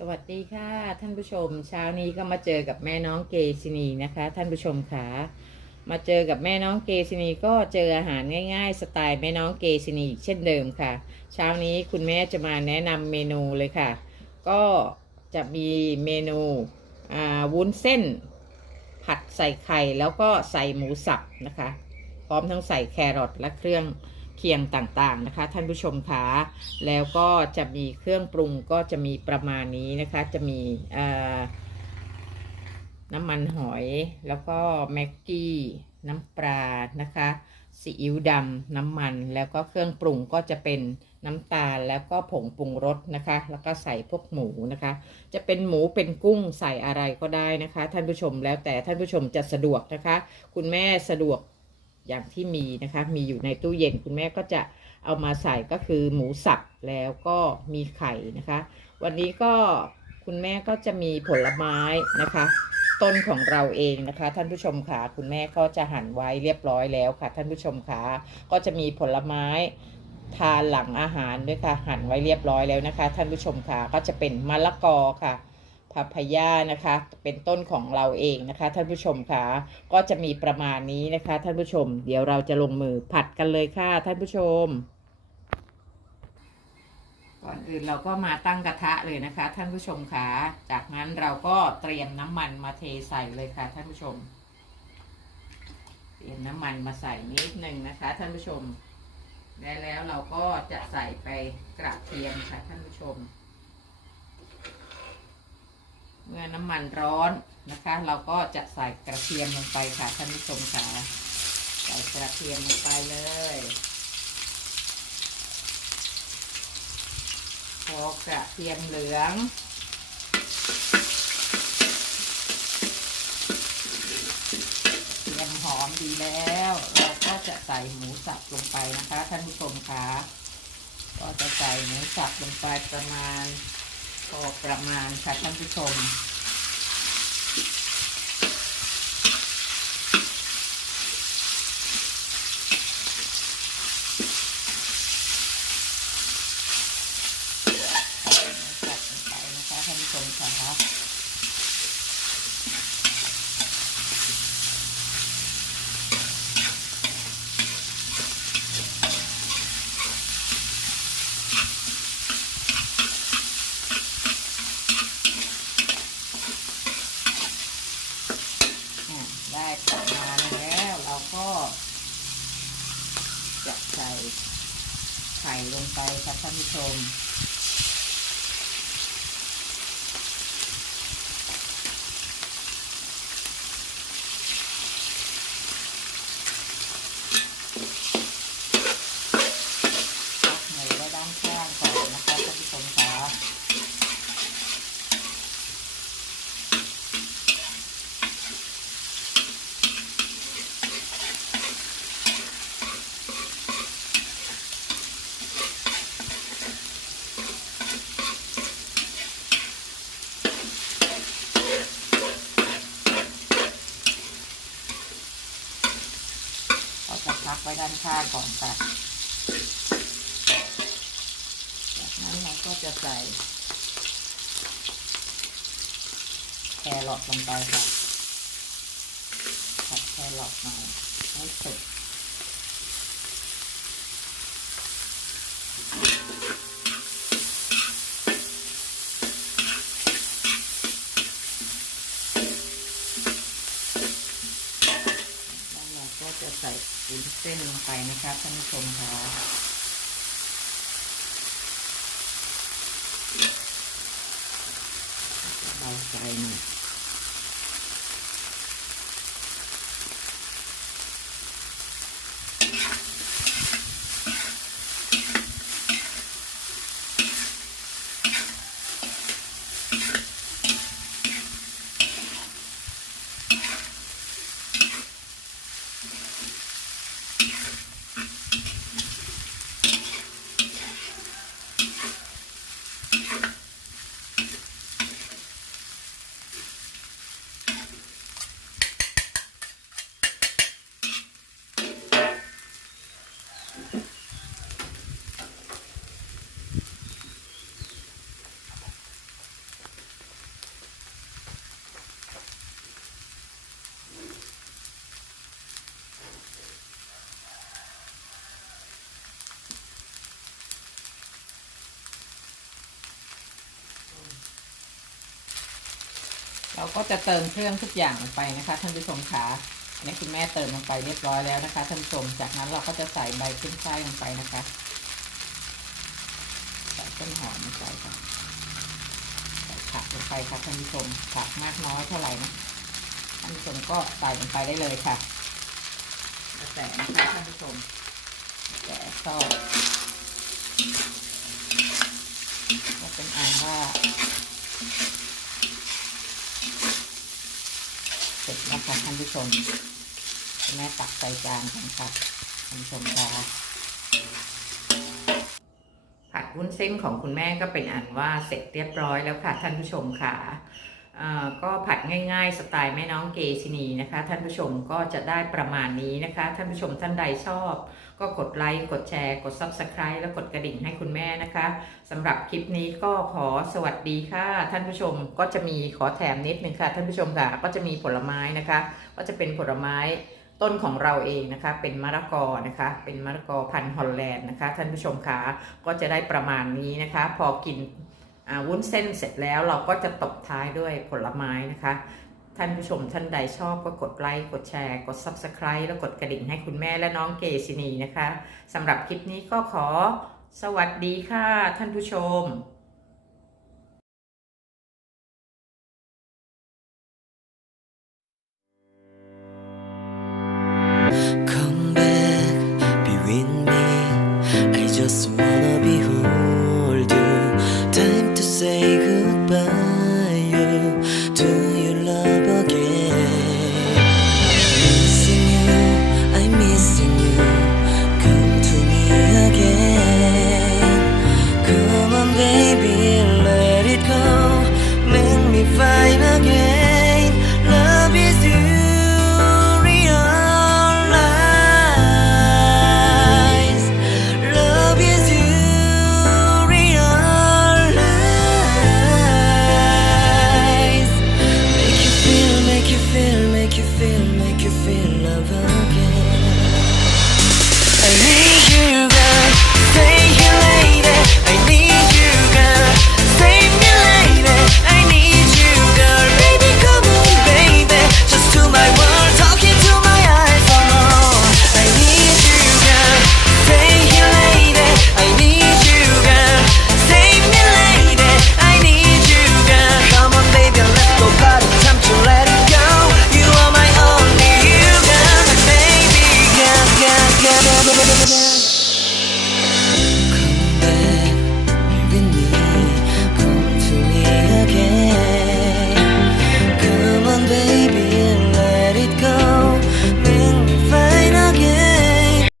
สวัสดีค่ะท่านผู้ชม เช้านี้ก็มาเจอกับแม่น้องเกซินีนะคะ ท่านผู้ชมค่ะมาเจอกับแม่น้องเกซินีก็เจออาหารง่ายๆ สไตล์แม่น้องเกซินีเช่นเดิมค่ะ เช้านี้คุณแม่จะมาแนะนำเมนูเลยค่ะ ก็จะมีเมนูวุ้นเส้น ผัดใส่ไข่แล้วก็ใส่หมูสับนะคะ พร้อมทั้งใส่แครอทและเครื่อง เคียงต่างๆนะคะ ท่านผู้ชมคะแล้วก็จะมีเครื่องปรุงก็จะมีประมาณนี้นะคะ จะมีน้ำมันหอยแล้วก็แม็กกี้น้ำปลานะคะซีอิ๊วดำน้ำมันแล้วก็เครื่องปรุงก็จะเป็นน้ำตาลแล้วก็ผงปรุงรสนะคะ แล้วก็ใส่พวกหมูนะคะ จะเป็นหมูเป็นกุ้งใส่อะไรก็ได้นะคะ ท่านผู้ชมแล้วแต่ท่านผู้ชมจะสะดวกนะคะ คุณแม่สะดวก อย่างที่มีนะคะ มีอยู่ในตู้เย็นคุณแม่ก็จะเอามาใส่ก็คือหมูสับแล้วก็มีไข่นะคะ วันนี้ก็คุณแม่ก็จะมีผลไม้นะคะ ต้นของเราเองนะคะ ท่านผู้ชมค่ะคุณแม่ก็จะหั่นไว้เรียบร้อยแล้วค่ะ ท่านผู้ชมค่ะก็จะมีผลไม้ทานหลังอาหารด้วยค่ะหั่นไว้เรียบร้อยแล้วนะคะ ท่านผู้ชมค่ะก็จะเป็นมะละกอค่ะ พาพยานะคะ เป็นต้นของเราเองนะคะ ท่านผู้ชมค่ะก็จะมีประมาณนี้นะคะ ท่านผู้ชม เดี๋ยวเราจะลงมือผัดกันเลยค่ะ ท่านผู้ชม ก่อนอื่นเราก็มาตั้งกระทะเลยนะคะ ท่านผู้ชมค่ะจากนั้นเราก็เตรียมน้ำมันมาเทใส่เลยค่ะ ท่านผู้ชม เตรียมน้ำมันมาใส่นิดหนึ่งนะคะ ท่านผู้ชมและแล้วเราก็จะใส่ไปกระเทียมค่ะท่านผู้ชม เมื่อน้ำมันร้อนนะคะ เราก็จะใส่กระเทียมลงไปค่ะท่านผู้ชมค่ะใส่กระเทียมลงไปเลยพอกระเทียมเหลืองเทียมหอมดีแล้ว เราก็จะใส่หมูสับลงไปนะคะท่านผู้ชมค่ะก็จะใส่หมูสับลงไปประมาณ พอประมาณค่ะท่านผู้ชม ใส่หมูสับลงไปนะคะท่านผู้ชมค่ะอืมได้ประมาณแล้วเราก็จะ ใส่ไข่ลงไปค่ะท่านผู้ชม พักหมูไว้ด้านข้างก่อนนะคะท่านผู้ชมคะเราจะพักไว้ด้าน ข้าก่อนค่ะ จากนั้นเราก็จะใส่แครอทลงไปค่ะผัดแครอทหน่อยให้สุกแล้วเราก็จะใส่วุ้นเส้นลงไปนะคะท่านผู้ชมค่ะ เบาใจหน่อย เราก็จะเติมเครื่องทุกอย่างลงไปนะคะท่านผู้ชมค่ะอันนี้คุณแม่เติมลงไปเรียบร้อยแล้วนะคะท่านผู้ชม จากนั้นเราก็จะใส่ใบขึ้นช่ายลงไปนะคะใส่ต้นหอมลงไปค่ะใส่ผักลงไปค่ะท่านผู้ชมผักมากน้อยเท่าไหร่นะท่านผู้ชมก็ใส่ลงไปได้เลยค่ะแล้วแต่นะคะท่านผู้ชมแต่ชอบก็เป็นอันว่า เสร็จแล้ว ค่ะท่านผู้ชมคุณแม่ตักใส่จานกันค่ะท่านผู้ชมค่ะผัดวุ้นเส้นของคุณแม่ก็เป็นอันว่าเสร็จเรียบร้อยแล้วค่ะท่านผู้ชมค่ะ ก็ผัดง่ายๆ สไตล์แม่น้องเกชินีนะคะ ท่านผู้ชมก็จะได้ประมาณนี้นะคะ ท่านผู้ชมท่านใดชอบ ก็กดไลค์กดแชร์ กด Subscribe แล้วกดกระดิ่งให้คุณแม่นะคะสำหรับคลิปนี้ก็ขอสวัสดีค่ะ ท่านผู้ชมก็จะมีขอแถมนิดนึงค่ะ ท่านผู้ชมค่ะก็จะมีผลไม้นะคะ ก็จะเป็นผลไม้ต้นของเราเองนะคะ เป็นมะละกอนะคะ เป็นมะละกอพันธุ์ฮอลแลนด์นะคะ ท่านผู้ชมค่ะก็จะได้ประมาณนี้นะคะ พอกิน วุ้นเส้นเสร็จแล้วเราก็จะตบท้ายด้วยผลไม้นะคะ ท่านผู้ชมท่านใดชอบก็กดไลค์กดแชร์ กด Subscribe แล้วกดกระดิ่งให้คุณแม่และน้องเกซินีนะคะสำหรับคลิปนี้ก็ขอสวัสดีค่ะท่านผู้ชม